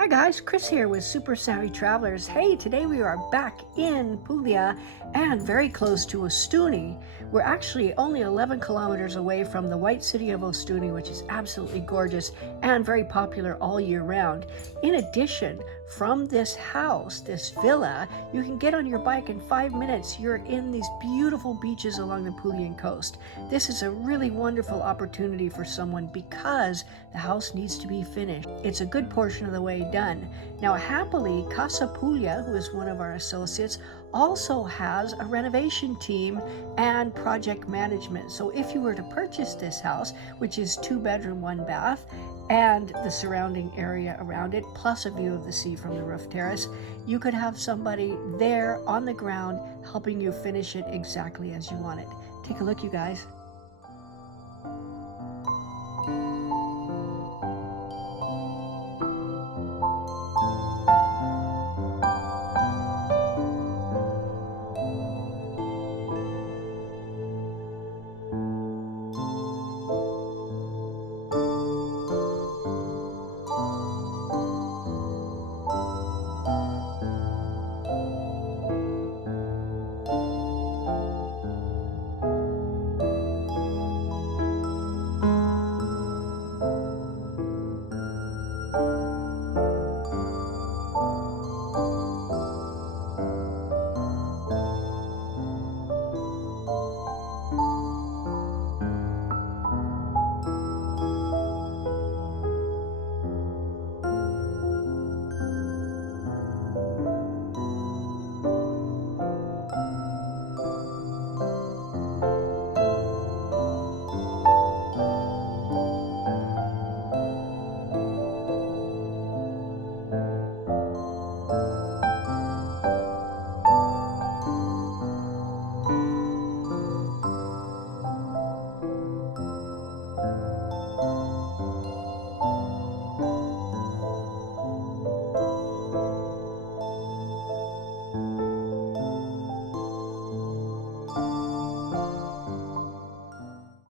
Hi guys, Chris here with Super Savvy Travelers. Hey, today we are back in Puglia and very close to Ostuni. We're actually only 11 kilometers away from the white city of Ostuni, which is absolutely gorgeous and very popular all year round. In addition, from this house, this villa, you can get on your bike in 5 minutes. You're in these beautiful beaches along the Puglian coast. This is a really wonderful opportunity for someone because the house needs to be finished. It's a good portion of the way done. Now, happily, CasaPuglia, who is one of our associates, also has a renovation team and project management. So if you were to purchase this house, which is 2-bedroom, 1-bath, and the surrounding area around it, plus a view of the sea from the roof terrace, you could have somebody there on the ground helping you finish it exactly as you want it. Take a look, you guys.